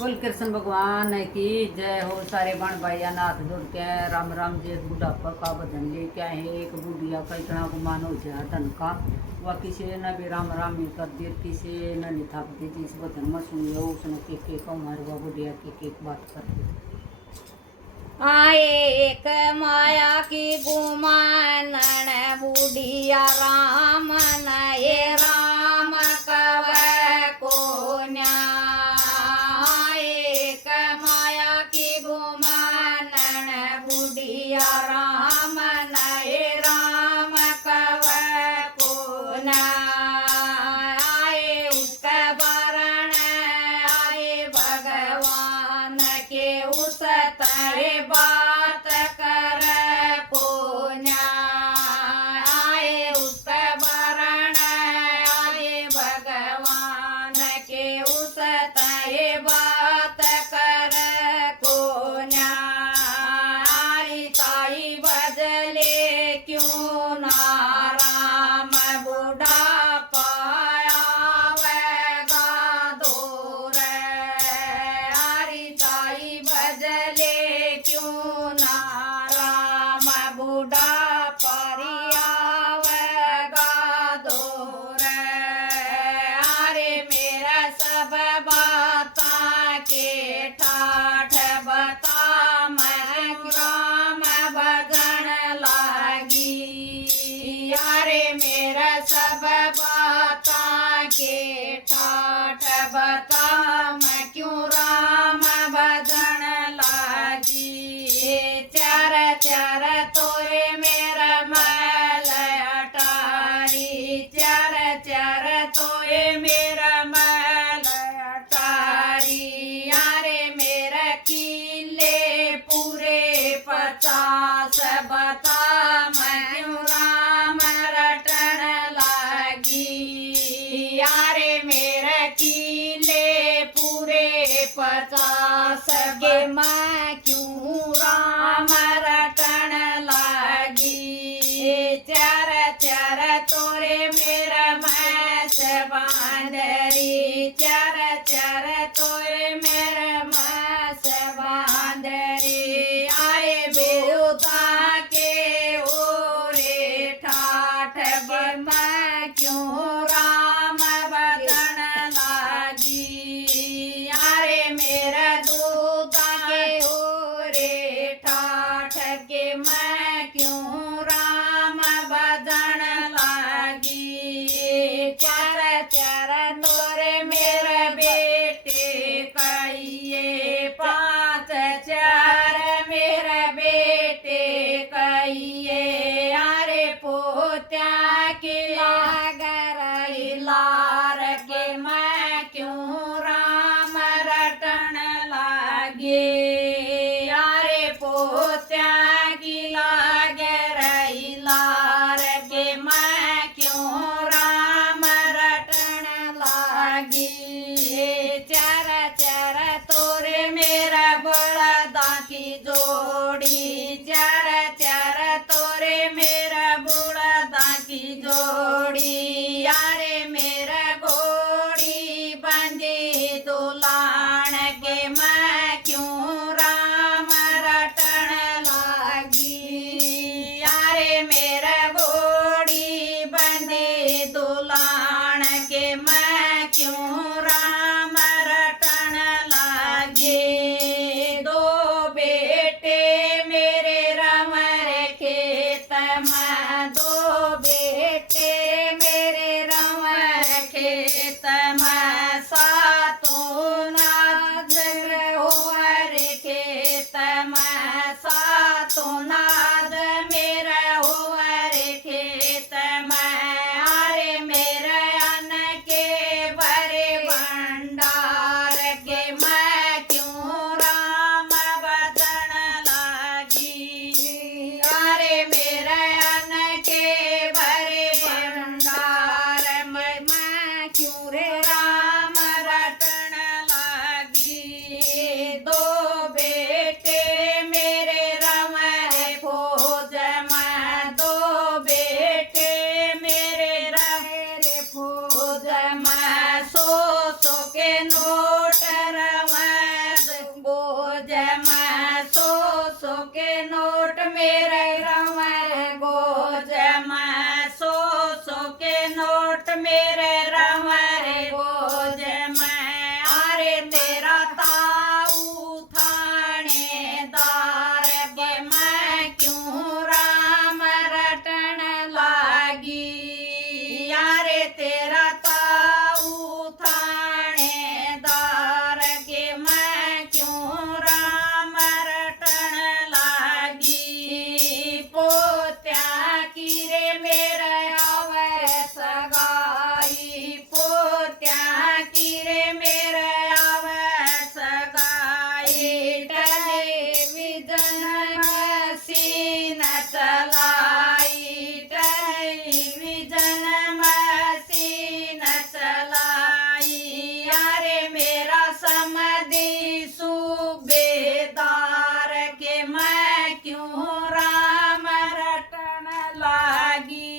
बोल कृष्ण भगवान की जय हो। सारे बण भाइया नाथ जोड़ के राम राम जी। बुढ़ापा का बदन ले क्या है एक बुढ़िया का इतना गुमान हो जाए धन का वह किसी न भी राम राम ही कर दे किसी न निथा दी जिस बदन में सुन लो उसने के हमारे वह बुढ़िया के बात कर दे। आए एक माया की गुमान बुढ़िया राम नए राम कव को एक माया की गुमान बुढ़िया राम नए राम कव को आए उसका वरण आए भगवान के उस तारे बात कर को आए उस वरण आए भगवान के उस तारे बात कर को आई ताई बदले क्यों ना राम बूढ़ा पाया वेगा दूर ताई बदले क्यों ना राम बूढ़ा परिया वेगा दूर अरे मेरा सब बाता के ठाठ बता मैं राम भजन लागी अरे मेरा सब बाता के ठाठ बता मैं क्यों राम भजन लागी चार चार तोरे मेरा मैल अटारी चार चार तोरे मेरा मैल अटारी यारे मेरा किले पूरे 50 बता मैं क्यों राम रटन लागी यारे मेरा किले पूरे 50 के मैं क्यों राम रटन लागी चार चार तोरे मेरा मैस बांदरी चार चार तोरे मेरा मैस बांदरी आए बेउता के ओरे ठाठ के मैं क्यों राम भजन लागी अरे मेरा दूता के ओरे ठाठ के मैं क्यों राम भजन लागी चार चार तोरे मेरे बेटे कहिए 5 चार मेरे बेटे कहिए अरे पोत्या की लागर लार के मैं क्यों राम रटन लागे अरे पोत्या की लागर लार के मैं क्यों राम रटन लागी चार चार तोरे मेरा बड़ा की जोड़ी चार चार तोरे मेरा बड़ा की जोड़ी यारे मेरा घोड़ी बंदी दुलान के मैं क्यों मेरे रंवर गोज में 100 के नोट मेरे रंवर गोज में अरे तेरा ताऊ थानेदार के मैं क्यों राम रटन लागी यारे तेरा ताऊ थानेदार के मैं क्यों राम रटन लागी पोत्या की रे मेरे आवर सगाई पोत्या की रे मेरे आवर सगाई टेलीविजन मशीन चलाई टेलीविजन मशीन चलाई यारे मेरा समधी सूबेदार के मैं क्यों राम रटन लागी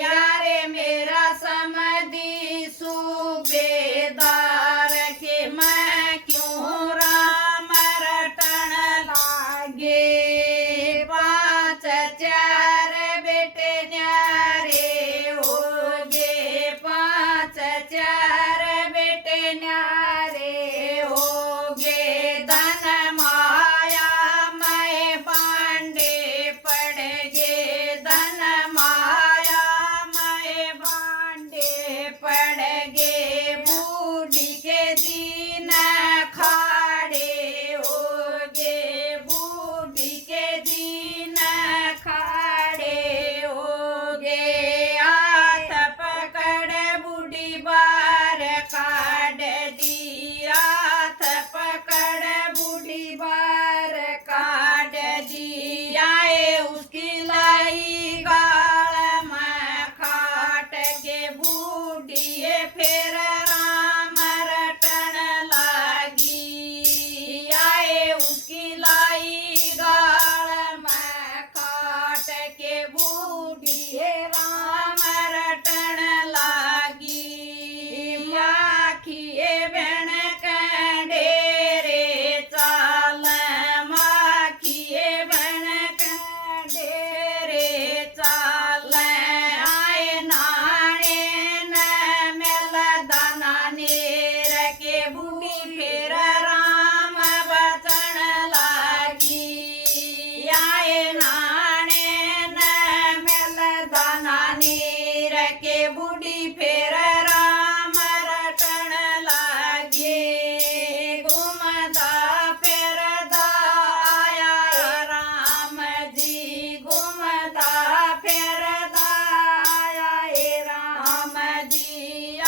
यारे मेरा समधी सूबेदार के मैं क्यों राम रटन लागे 5 4 बेटे न्यारे होगे 5 4 बेटे न्यारे होगे धन माया मैं बांडे पड़गे धन माया मैं बांडे पड़गे बूढ़ी के दिन खाड़े होगे बूढ़ी के दिन खाड़े होगे हाथ पकड़ बूढ़ी बार काट दी हाथ पकड़ बूढ़ी बार काट दी आए उसकी लाई गाल में खाट के बूढ़ी फिर राम रटन लागी आए उसकी लाई गाल में खाट के बूढ़ी राम रटन लागी माखिए बहन कंडेरे चाल माखिए बहन कंडेरे चाल आए नाने न मेल दाना नेर के बूढ़ी फिर राम बचन लागी आए नाने न मेल दाना नेर के बूढ़ी फिर राम रटन लागी घूमदा फिरदा आया राम जी घूमदा फिरदा आया हे राम जी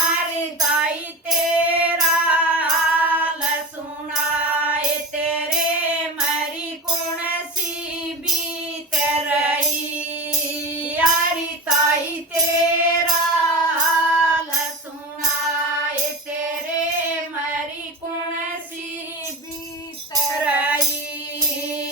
अरे दाई तेरा हाल सुनाए तेरे मरी कौन सी बीत रही यारी ताई तेरा हाल सुनाए तेरे मरी कौन सी बीत रही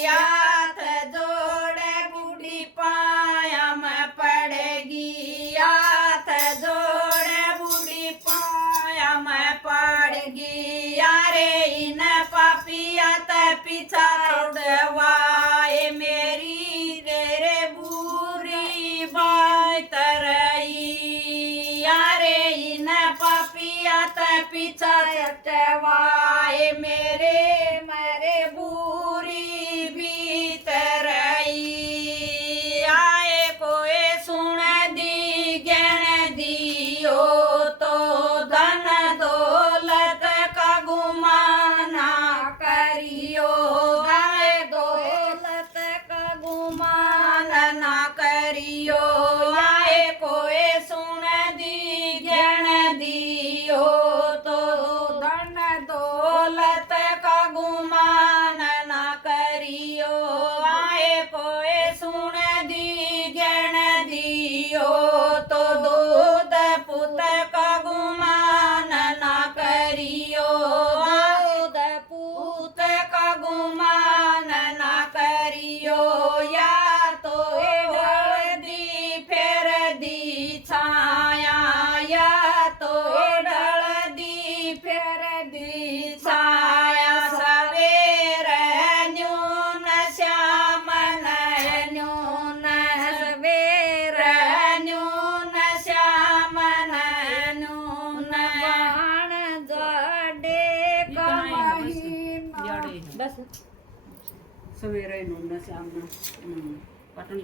हाथ जोड़ बूढ़ी पाया में पड़ेगी हाथ जोड़ बूढ़ी पाया में पड़ेगी यारे इन पापिया त पीछा छोड़वाए मेरी तेरे बुरी बात रही यारे इन पापिया त पीछा हटवाए मेरे मेरे बुरी बीत रही आए कोई सुन दी ज्ञान दियो तो धन दौलत का गुमाना करियो ਬਸ ਸਵੇਰੇ ਨੂੰ ਨਾ ਸ਼ਾਮ ਨੂੰ ਪਟਣੀ